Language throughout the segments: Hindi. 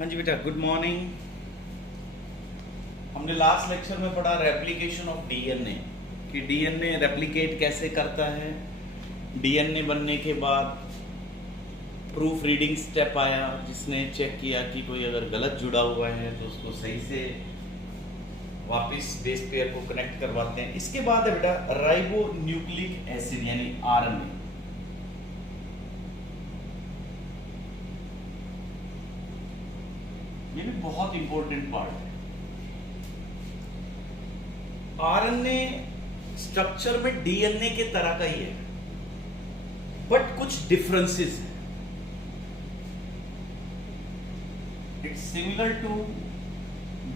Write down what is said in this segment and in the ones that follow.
हाँ जी बेटा, गुड मॉर्निंग। हमने लास्ट लेक्चर में पढ़ा रेप्लिकेशन ऑफ डीएनए कि डीएनए रेप्लिकेट कैसे करता है। डीएनए बनने के बाद प्रूफ रीडिंग स्टेप आया जिसने चेक किया कि कोई अगर गलत जुड़ा हुआ है तो उसको सही से वापस बेस पेयर को कनेक्ट करवाते हैं। इसके बाद है बेटा राइबो न्यूक्लिक एसिड यानी आरएनए। ये भी बहुत इंपॉर्टेंट पार्ट है। आरएनए स्ट्रक्चर में डीएनए के तरह का ही है बट कुछ डिफरेंसेस है। It's similar to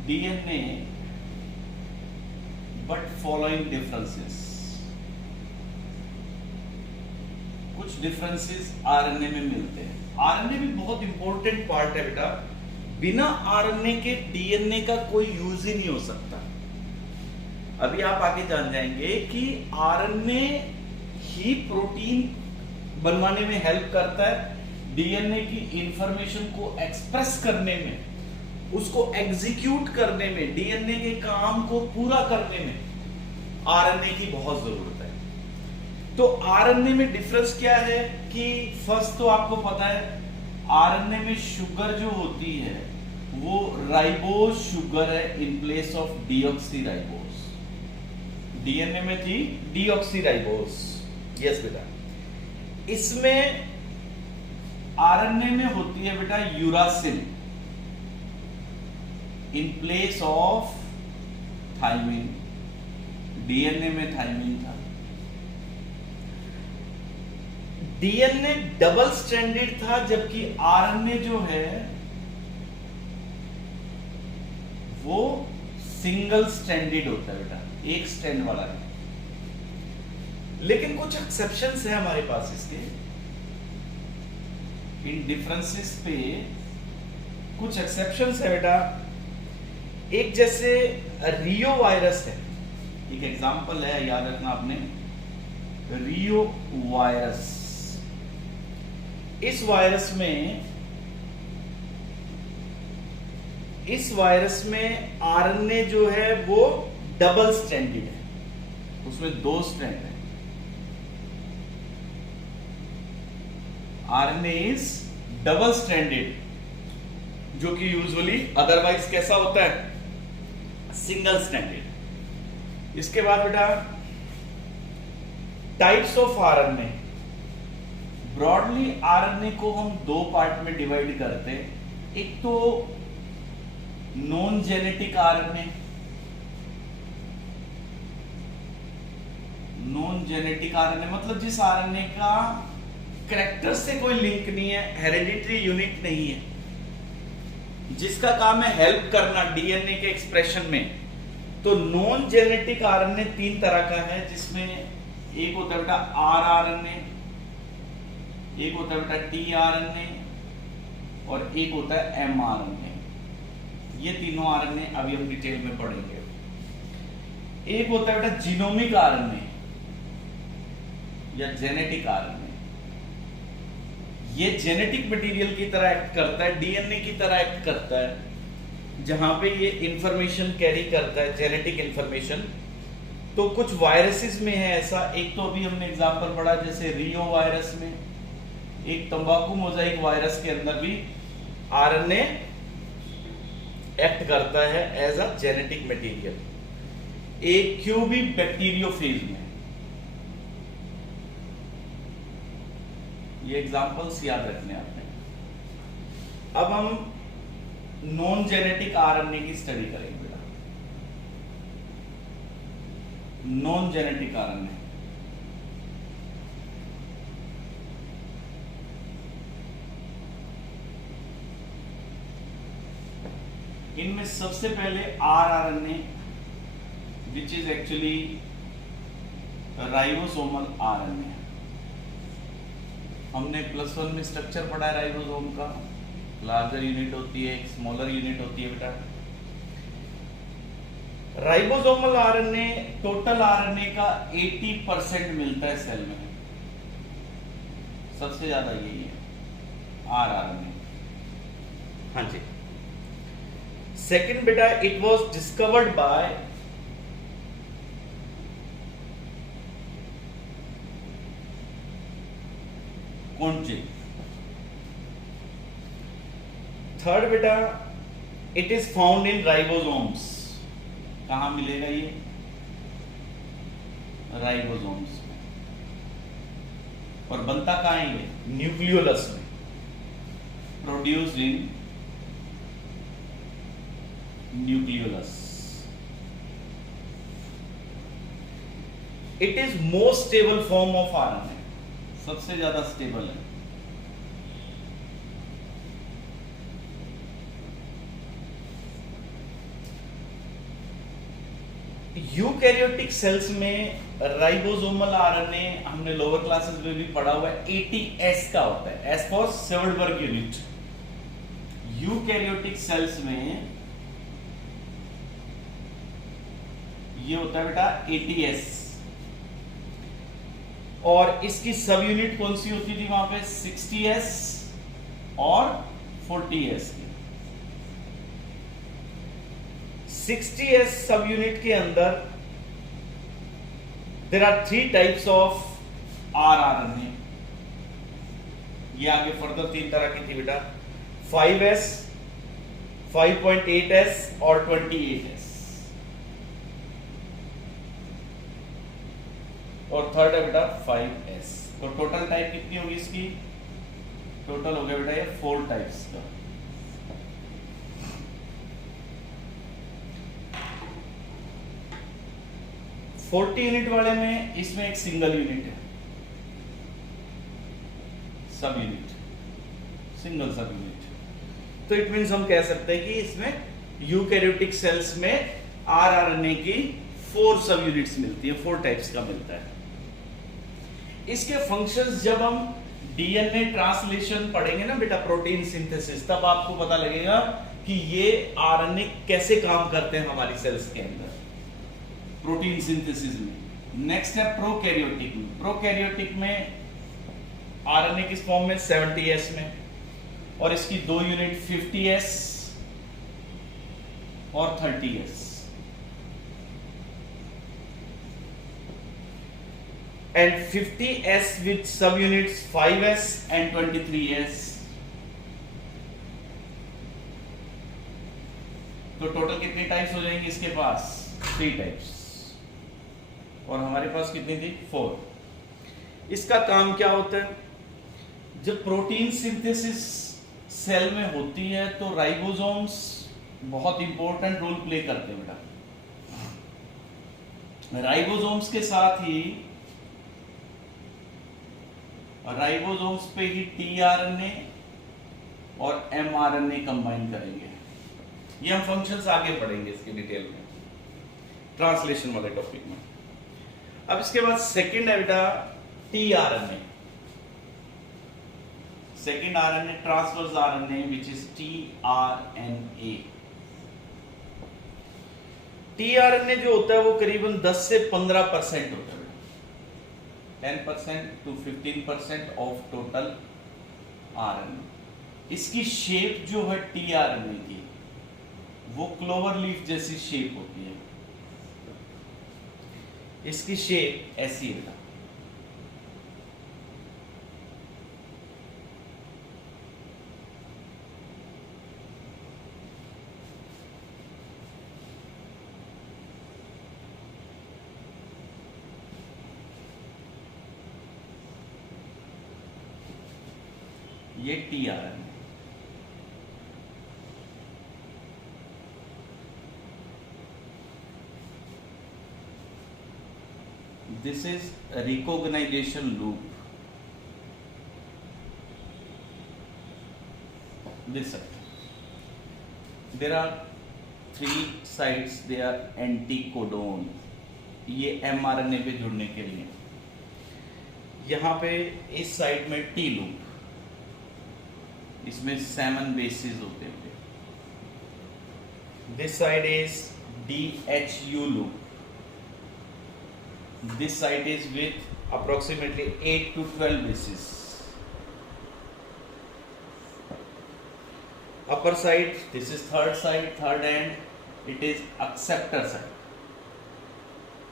DNA but following differences. कुछ डिफरेंसेस आरएनए में मिलते हैं। आरएनए भी बहुत इंपॉर्टेंट पार्ट है बेटा। बिना आरएनए के डीएनए का कोई यूज ही नहीं हो सकता। अभी आप आगे जान जाएंगे कि आरएनए ही प्रोटीन बनवाने में हेल्प करता है, डीएनए की इंफॉर्मेशन को एक्सप्रेस करने में, उसको एग्जीक्यूट करने में, डीएनए के काम को पूरा करने में आरएनए की बहुत जरूरत है। तो आरएनए में डिफरेंस क्या है कि फर्स्ट तो आपको पता है आरएनए में शुगर जो होती है वो राइबोज शुगर है इन प्लेस ऑफ डीऑक्सीराइबोज। डीएनए में थी डीऑक्सीराइबोज। यस बेटा। इसमें आरएनए में होती है बेटा uracil in place of thymine. DNA में थायमिन था। डीएनए डबल स्ट्रैंडेड था जबकि आरएनए जो है वो सिंगल स्ट्रैंडेड होता है बेटा, एक स्ट्रैंड वाला है। लेकिन कुछ एक्सेप्शंस है हमारे पास इसके। इन डिफरेंसेस पे कुछ एक्सेप्शंस है बेटा। एक जैसे रियो वायरस है, एक एग्जांपल है, याद रखना आपने, रियो वायरस। इस वायरस में आरएनए जो है वो डबल स्ट्रैंडेड है, उसमें 2 स्ट्रैंड है। आरएनए इज डबल स्ट्रैंडेड जो कि यूजुअली अदरवाइज कैसा होता है, सिंगल स्ट्रैंडेड। इसके बाद बेटा types of RNA. Broadly RNA को हम 2 पार्ट में डिवाइड करते हैं। एक तो non genetic RNA. Non genetic RNA मतलब जिस आरएनए का कैरेक्टर से कोई लिंक नहीं है, हेरेडिटरी यूनिट नहीं है, जिसका काम है हेल्प करना डीएनए के एक्सप्रेशन में। तो नॉन जेनेटिक आरएनए 3 तरह का है, जिसमें एक होता है बेटा आरआरएनए, एक होता है बेटा टीआरएनए और एक होता है एमआरएनए। ये तीनों आरएनए अभी हम डिटेल में पढ़ेंगे। एक होता है बेटा जीनोमिक आरएनए या जेनेटिक आरएनए। ये जेनेटिक मटेरियल की तरह एक्ट करता है, डीएनए की तरह एक्ट करता है, जहां पे ये इंफॉर्मेशन कैरी करता है, जेनेटिक इंफॉर्मेशन। तो कुछ वायरसेस में है ऐसा। एक तो अभी हमने एग्जांपल पढ़ा जैसे रियो वायरस में, एक तंबाकू मोजाइक वायरस के अंदर भी आरएनए एक्ट करता है एज अ जेनेटिक मटेरियल। एक क्यूबी बैक्टीरियोफेज में। ये एग्जांपल्स याद रखने आपने। अब हम नॉन जेनेटिक आरएनए की स्टडी करेंगे बेटा। नॉन जेनेटिक आरएनए इनमें सबसे पहले rRNA which is actually ribosomal RNA. हमने +1 में स्ट्रक्चर पढ़ा है राइबोसोम का। लार्जर यूनिट होती है, एक स्मॉलर यूनिट होती है बेटा। राइबोसोमल आरएनए टोटल आरएनए का 80% मिलता है सेल में। सबसे ज्यादा यही है आरआरएनए। हाँ जी। सेकंड बेटा, इट वाज डिस्कवर्ड बाय कॉन्जे। थर्ड बेटा, it is found in ribosomes. कहां मिलेगा ये? राइबोसोम्स में। और बनता कहां है ये? न्यूक्लियोलस में। Produced in nucleolus. It is most stable form of RNA, सबसे ज्यादा स्टेबल है। यूकैरियोटिक सेल्स में राइबोसोमल आरएनए हमने लोअर क्लासेस में भी पढ़ा हुआ है, ATS का होता है, S for Svedberg unit. Eukaryotic cells में ये होता है बेटा ATS, और इसकी सब यूनिट कौन सी होती थी वहां पे? 60S और 40S की। 60S सब यूनिट के अंदर there are 3 types of rRNA। ये आगे फर्दर 3 तरह की थी बेटा, 5S, 5.8S और 28S। और थर्ड है बेटा 5S। तो टोटल टाइप कितनी होगी इसकी? टोटल हो गया बेटा ये 4 टाइप्स का। फोर्टी यूनिट वाले में इसमें एक सिंगल यूनिट है, सब यूनिट, सिंगल सब यूनिट। तो इट मींस हम कह सकते हैं कि इसमें यूकैरियोटिक सेल्स में rRNA की 4 सब यूनिट्स मिलती है, 4 टाइप्स का मिलता है। इसके फंक्शंस जब हम डीएनए ट्रांसलेशन पढ़ेंगे ना बेटा, प्रोटीन सिंथेसिस, तब आपको पता लगेगा कि ये आरएनए कैसे काम करते हैं हमारी सेल्स के अंदर प्रोटीन सिंथेसिस में। नेक्स्ट है प्रोकैरियोटिक में। प्रोकैरियोटिक में आरएनए किस फॉर्म में? 70S में, और इसकी 2 यूनिट 50S और 30S। and 50S with subunits 5S and 23S। तो टोटल कितनी टाइप्स हो जाएंगी इसके पास? 3 टाइप्स। और हमारे पास कितनी थी? 4। इसका काम क्या होता है? जब प्रोटीन सिंथेसिस सेल में होती है तो राइबोसोम्स बहुत इंपॉर्टेंट रोल प्ले करते हैं बेटा। राइबोसोम्स के साथ ही राइबोसोम्स पे ही टीआरएनए और एमआरएनए कंबाइन करेंगे। ये हम फंक्शंस आगे पढ़ेंगे इसके डिटेल में, ट्रांसलेशन वाले टॉपिक में। अब इसके बाद सेकंड है बेटा tRNA. Second RNA transverse RNA which is tRNA. TRNA जो होता है वो करीबन 10 से 15% होता है, 10% to 15% ऑफ टोटल आरएनए। इसकी शेप जो है टीआरएनए की वो क्लोवर लीफ जैसी शेप होती है। इसकी शेप ऐसी है। ये tRNA. This is a recognition loop. This side. There are 3 sides. They are anticodon. ये mRNA पे जुड़ने के लिए। यहाँ पे इस साइड में टी लूप, इसमें 7 बेसिस होते हैं। This side is DHU loop. This side is with approximately 8 to 12 bases. अब upper side, this is third side, third end, it is acceptor side.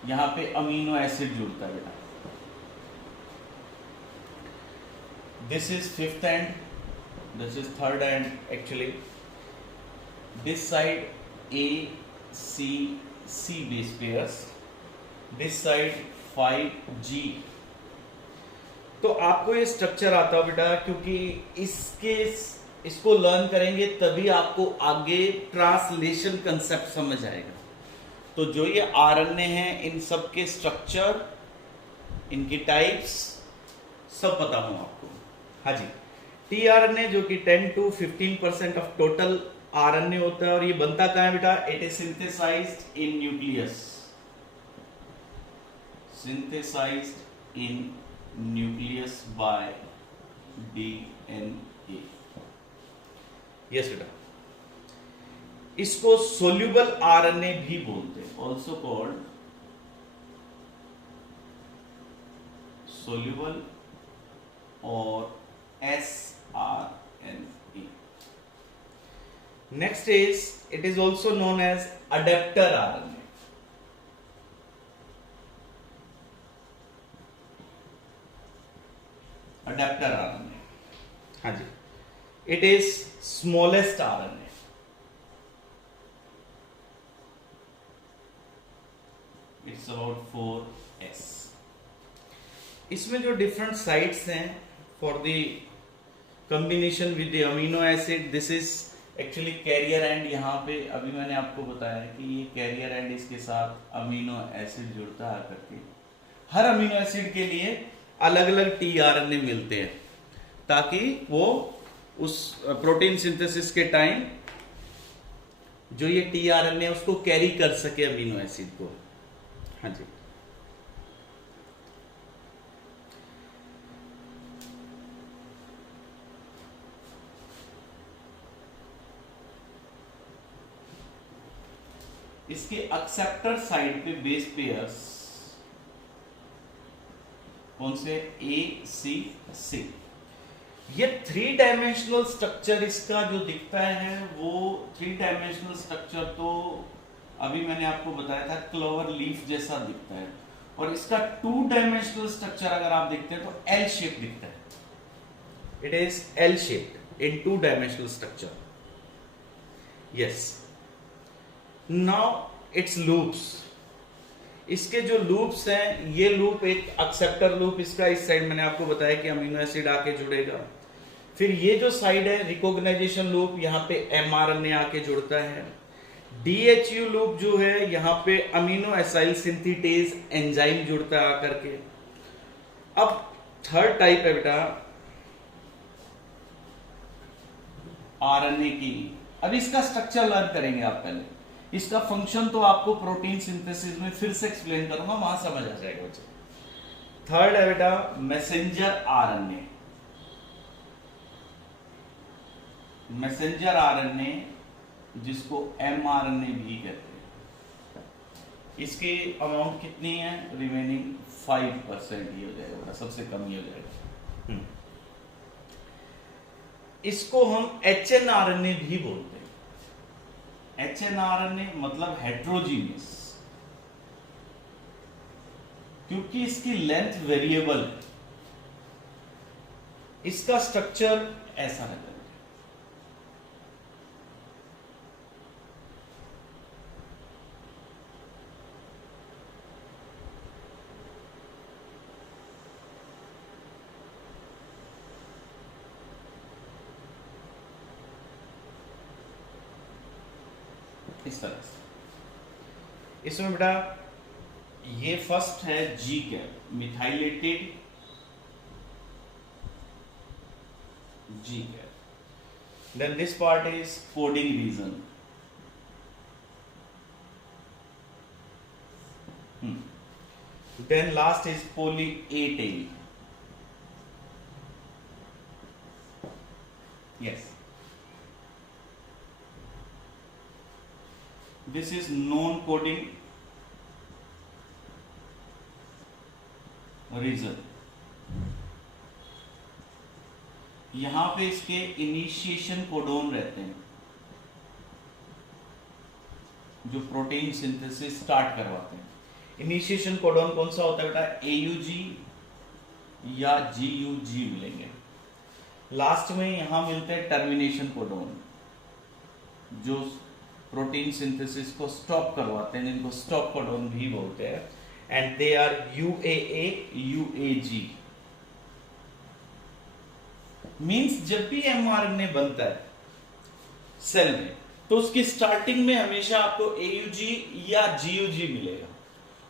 यहाँ पे अमीनो एसिड जुड़ता है बेटा. This is fifth end, this is third end actually. This side A, C, C base pairs. This side 5G. तो आपको ये स्ट्रक्चर आता है बेटा, क्योंकि इसको लर्न करेंगे तभी आपको आगे ट्रांसलेशन कंसेप्ट समझ आएगा. तो जो ये आरएनए हैं, इन सब के स्ट्रक्चर, इनकी टाइप्स सब पता हो आपको. हाँ जी. टीआरएनए जो कि 10 to 15% ऑफ टोटल आरएनए होता है, और ये बनता कहाँ है बेटा? It is synthesised in nucleus. Synthesised in nucleus by DNA. Yes बेटा. इसको सोल्यूबल आरएनए भी बोलते हैं, ऑल्सो कॉल्ड सोल्यूबल और sRNA. Next is, it is also known as adaptor RNA. Adaptor RNA. हाँ जी. It is smallest RNA. It's about 4s. इसमें जो डिफरेंट साइट्स हैं for the combination with the amino acid, this is actually carrier end. यहाँ पे अभी मैंने आपको बताया कि ये कैरियर एंड, इसके साथ अमीनो एसिड जुड़ता है करके. हर अमीनो एसिड के लिए अलग अलग टीआरएनए मिलते हैं, ताकि वो उस प्रोटीन सिंथेसिस के टाइम जो ये टीआरएनए उसको कैरी कर सके अमीनो एसिड को. हाँ जी. इसके एक्सेप्टर साइड पे बेस पेयर्स कौन से? ए, सी, सी. ये 3 डायमेंशनल स्ट्रक्चर इसका जो दिखता है, वो 3 डायमेंशनल स्ट्रक्चर तो अभी मैंने आपको बताया था क्लोवर लीफ जैसा दिखता है, और इसका 2 डायमेंशनल स्ट्रक्चर अगर आप देखते हैं तो एल शेप दिखता है. It is L shape in 2 dimensional structure. Yes. Now it's loops. इसके जो लूप्स हैं, ये लूप एक एक्सेप्टर लूप, इसका इस साइड मैंने आपको बताया कि अमीनो एसिड आके जुड़ेगा. फिर ये जो साइड है रिकॉग्नाइजेशन लूप, यहाँ पे एमआरएनए आके जुड़ता है. डीएचयू लूप जो है, यहाँ पे अमीनो एसाइल सिंथेटेज एंजाइम जुड़ता है आकर के. अब थर्ड टाइप है बेटा आरएनए की. अब इसका स्ट्रक्चर लर्न करेंगे आप पहले. इसका फंक्शन तो आपको प्रोटीन सिंथेसिस में फिर से एक्सप्लेन करूंगा, वहां समझ आ जाएगा बच्चे. थर्ड है बेटा मैसेंजर आरएनए. मैसेंजर आरएनए जिसको एमआरएनए भी कहते हैं. इसकी अमाउंट कितनी है? रिमेनिंग 5% ही हो जाएगा बेटा, सबसे कम ही हो जाएगा. इसको हम एचएनआरएनए भी बोलते हैं. एचएनआरएनए मतलब हेट्रोजीनियस, क्योंकि इसकी लेंथ वेरिएबल है. इसका स्ट्रक्चर ऐसा रहता है. इस तरह से. इसमें बेटा ये फर्स्ट है G cap, methylated G cap. Then this part is coding region. Then last is poly A tail. Yes. This is non-coding region. यहां पे इसके इनिशिएशन कोडोन रहते हैं. जो प्रोटीन सिंथेसिस स्टार्ट करवाते हैं। इनिशिएशन कोडॉन कौन सा होता है बेटा, AUG या GUG मिलेंगे। लास्ट में यहां मिलते हैं टर्मिनेशन कोडॉन, जो प्रोटीन सिंथेसिस को स्टॉप करवाते हैं, जिनको स्टॉप कोडॉन भी बोलते हैं, and they are UAA UAG। Means जब भी mRNA बनता है सेल में, तो उसकी स्टार्टिंग में हमेशा आपको AUG या GUG मिलेगा,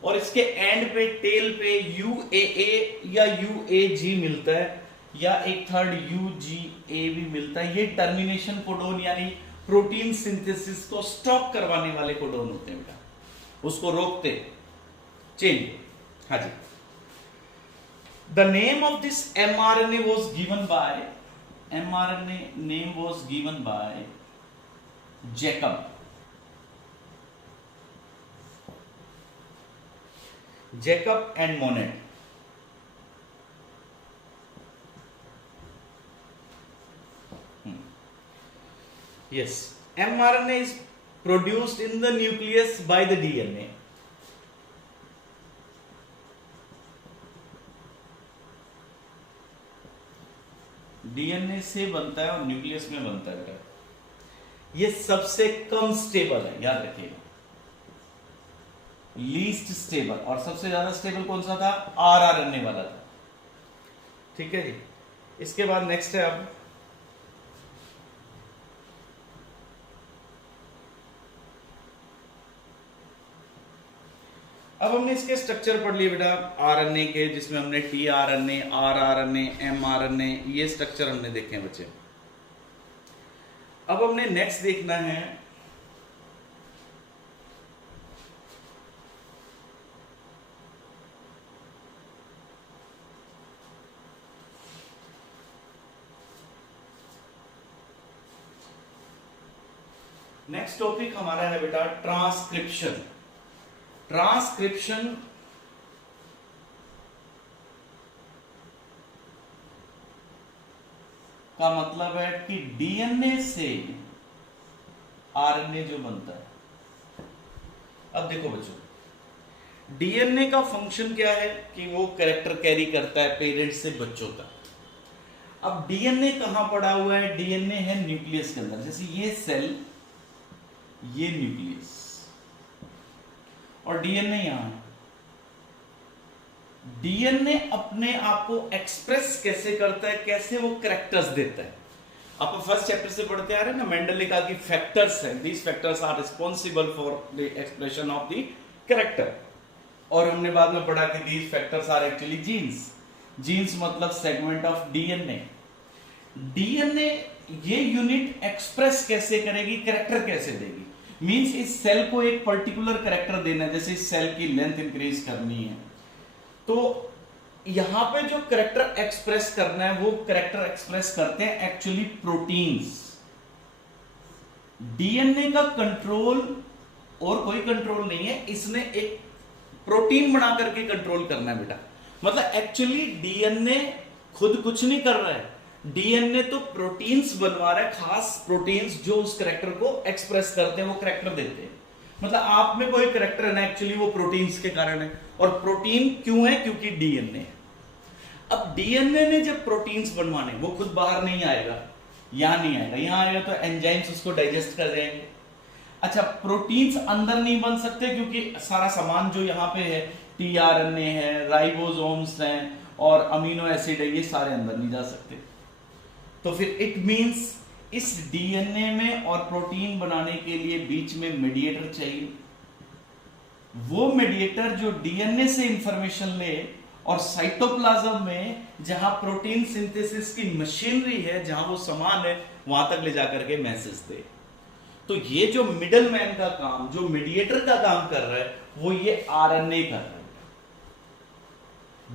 और इसके एंड पे टेल पे UAA या UAG मिलता है, या एक थर्ड UGA भी मिलता है। ये टर्मिनेशन कोडॉन यानी प्रोटीन सिंथेसिस को स्टॉप करवाने वाले कोडॉन होते हैं बेटा, उसको रोकते चेंज। हाँ जी, the name of this mRNA was given by mRNA name was given by Jacob and Monod। Yes, mRNA is produced in the nucleus by the DNA। DNA से बनता है और न्यूक्लियस में बनता है बेटा। ये सबसे कम स्टेबल है, याद रखिएगा, लीस्ट स्टेबल। और सबसे ज्यादा स्टेबल कौन सा था, rRNA वाला था। ठीक है जी, इसके बाद नेक्स्ट है अब हमने इसके स्ट्रक्चर पढ़ लिए बेटा आरएनए के, जिसमें हमने tRNA, rRNA, mRNA, ये स्ट्रक्चर हमने देखे हैं बच्चे। अब हमने नेक्स्ट देखना है नेक्स्ट टॉपिक हमारा है बेटा ट्रांसक्रिप्शन। ट्रांसक्रिप्शन का मतलब है कि डीएनए से आरएनए जो बनता है। अब देखो बच्चों, डीएनए का फंक्शन क्या है कि वो कैरेक्टर कैरी करता है पेरेंट्स से बच्चों तक। अब डीएनए कहां पड़ा हुआ है, डीएनए है न्यूक्लियस के अंदर। जैसे ये सेल, ये न्यूक्लियस, और डीएनए यहां है। डीएनए अपने आप को एक्सप्रेस कैसे करता है, कैसे वो कैरेक्टर्स देता है। आप फर्स्ट चैप्टर से पढ़ते आ रहे हैं ना, मेंडल ने कहा कि फैक्टर्स हैं, these factors are responsible for the expression of the character. और हमने बाद में पढ़ा कि these factors are actually genes. Genes मतलब सेगमेंट ऑफ डीएनए। डीएनए ये यूनिट एक्सप्रेस कैसे करेगी, कैरेक्टर कैसे देगी। मींस इस सेल को एक पर्टिकुलर कैरेक्टर देना है, जैसे इस सेल की लेंथ इंक्रीज करनी है, तो यहां पे जो कैरेक्टर एक्सप्रेस करना है वो कैरेक्टर एक्सप्रेस करते हैं एक्चुअली प्रोटीन्स। डीएनए का कंट्रोल और कोई कंट्रोल नहीं है, इसने एक प्रोटीन बना करके कंट्रोल करना है बेटा। मतलब एक्चुअली डीएनए खुद कुछ नहीं कर रहा है, डीएनए तो प्रोटीन्स बनवा रहा है, खास प्रोटीन्स जो उस कैरेक्टर को एक्सप्रेस करते हैं, वो कैरेक्टर देते हैं। मतलब आप में कोई कैरेक्टर है ना, एक्चुअली वो प्रोटीन्स के कारण है। और प्रोटीन क्यों है, क्योंकि डीएनए है। अब डीएनए ने जब प्रोटीन्स बनवाने, वो खुद बाहर नहीं आएगा, यहां नहीं आएगा, यहां आएगा तो एंजाइम्स उसको डाइजेस्ट कर देंगे। अच्छा, प्रोटीन्स अंदर नहीं बन सकते क्योंकि सारा सामान जो यहां पे है, टीआरएनए है, राइबोसोम्स हैं और अमीनो एसिड है, ये सारे अंदर नहीं जा सकते। तो फिर इट मींस इस डीएनए में और प्रोटीन बनाने के लिए बीच में मीडिएटर चाहिए। वो मीडिएटर जो डीएनए से इंफॉर्मेशन ले और साइटोप्लाज्म में जहां प्रोटीन सिंथेसिस की मशीनरी है, जहां वो सामान है, वहां तक ले जाकर के मैसेज दे। तो ये जो मिडल मैन का काम, जो मीडिएटर का काम कर रहा है, वो ये आरएनए कर रहा है।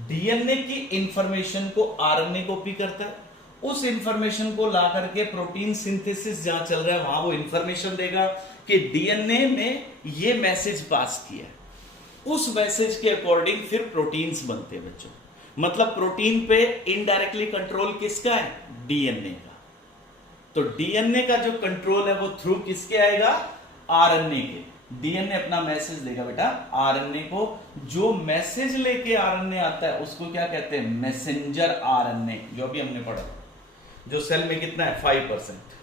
डीएनए की इंफॉर्मेशन को आरएनए कॉपी करता है, उस इंफॉर्मेशन को ला करके प्रोटीन सिंथेसिस जहां चल रहा है वहां वो इंफॉर्मेशन देगा कि डीएनए ने ये मैसेज पास किया। उस मैसेज के अकॉर्डिंग फिर प्रोटीन्स बनते हैं बच्चों। मतलब प्रोटीन पे इनडायरेक्टली कंट्रोल किसका है, डीएनए का। तो डीएनए का जो कंट्रोल है वो थ्रू किसके आएगा, आरएनए के। डीएनए अपना मैसेज देगा बेटा आरएनए को। जो मैसेज लेके आरएनए आता है उसको क्या कहते हैं, मैसेंजर आरएनए, जो अभी हमने पढ़ा, जो सेल में कितना है 5%।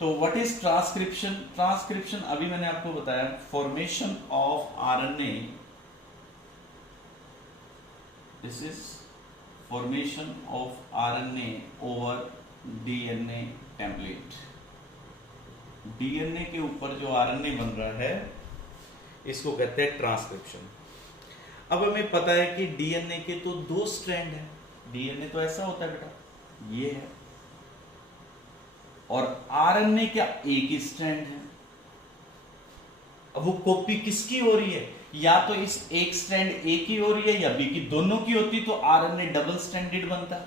तो व्हाट इज ट्रांसक्रिप्शन? ट्रांसक्रिप्शन अभी मैंने आपको बताया, formation of RNA, this is formation of RNA over DNA template. DNA के ऊपर जो आरएनए बन रहा है इसको कहते हैं ट्रांसक्रिप्शन। अब हमें पता है कि डीएनए के तो 2 स्ट्रैंड है। डीएनए तो ऐसा होता है बेटा, ये है, और आरएनए क्या एक ही स्ट्रैंड है। अब वो कॉपी किसकी हो रही है, या तो इस एक स्ट्रैंड ए की हो रही है या बी की, दोनों की होती तो आरएनए डबल स्ट्रैंडेड बनता,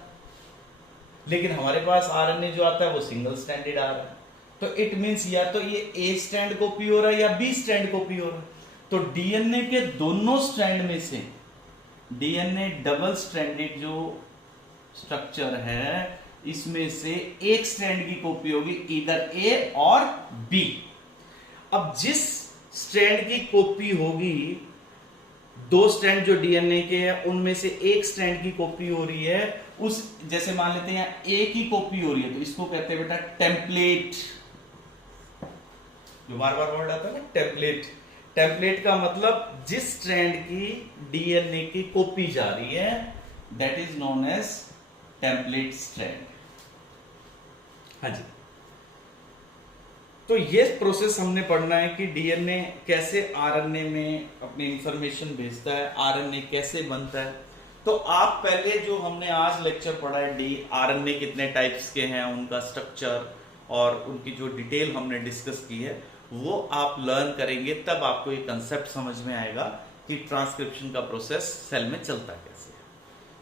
लेकिन हमारे पास आरएनए जो आता है वो सिंगल स्ट्रैंडेड आ रहा है। तो इट मींस या तो ये ए स्ट्रैंड कॉपी हो रहा है या बी स्ट्रैंड कॉपी हो रहा है। तो डीएनए के दोनों स्ट्रैंड में से डीएनए डबल स्ट्रैंडेड जो स्ट्रक्चर है इसमें से एक स्ट्रैंड की कॉपी होगी, इधर ए और बी। अब जिस स्ट्रैंड की कॉपी होगी, 2 स्ट्रैंड जो डीएनए के हैं उनमें से एक स्ट्रैंड की कॉपी हो रही है, उस जैसे मान लेते हैं यहां ए की कॉपी हो रही है तो इसको कहते हैं बेटा टेम्पलेट। जो बार बार वर्ड आता है ना टेम्पलेट, टेम्पलेट का मतलब जिस स्ट्रैंड की डीएनए की कॉपी जा रही है that is known as template strand. हाँ जी, तो ये प्रोसेस हमने पढ़ना है कि डीएनए कैसे आरएनए में अपनी इंफॉर्मेशन भेजता है, आरएनए कैसे बनता है। तो आप पहले जो हमने आज लेक्चर पढ़ा है आरएनए कितने टाइप्स के हैं, उनका स्ट्रक्चर और उनकी जो डिटेल हमने डिस्कस की है वो आप लर्न करेंगे, तब आपको ये कंसेप्ट समझ में आएगा कि ट्रांसक्रिप्शन का प्रोसेस सेल में चलता कैसे है।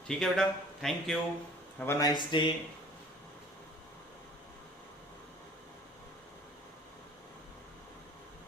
ठीक है बेटा, thank you, have a nice day.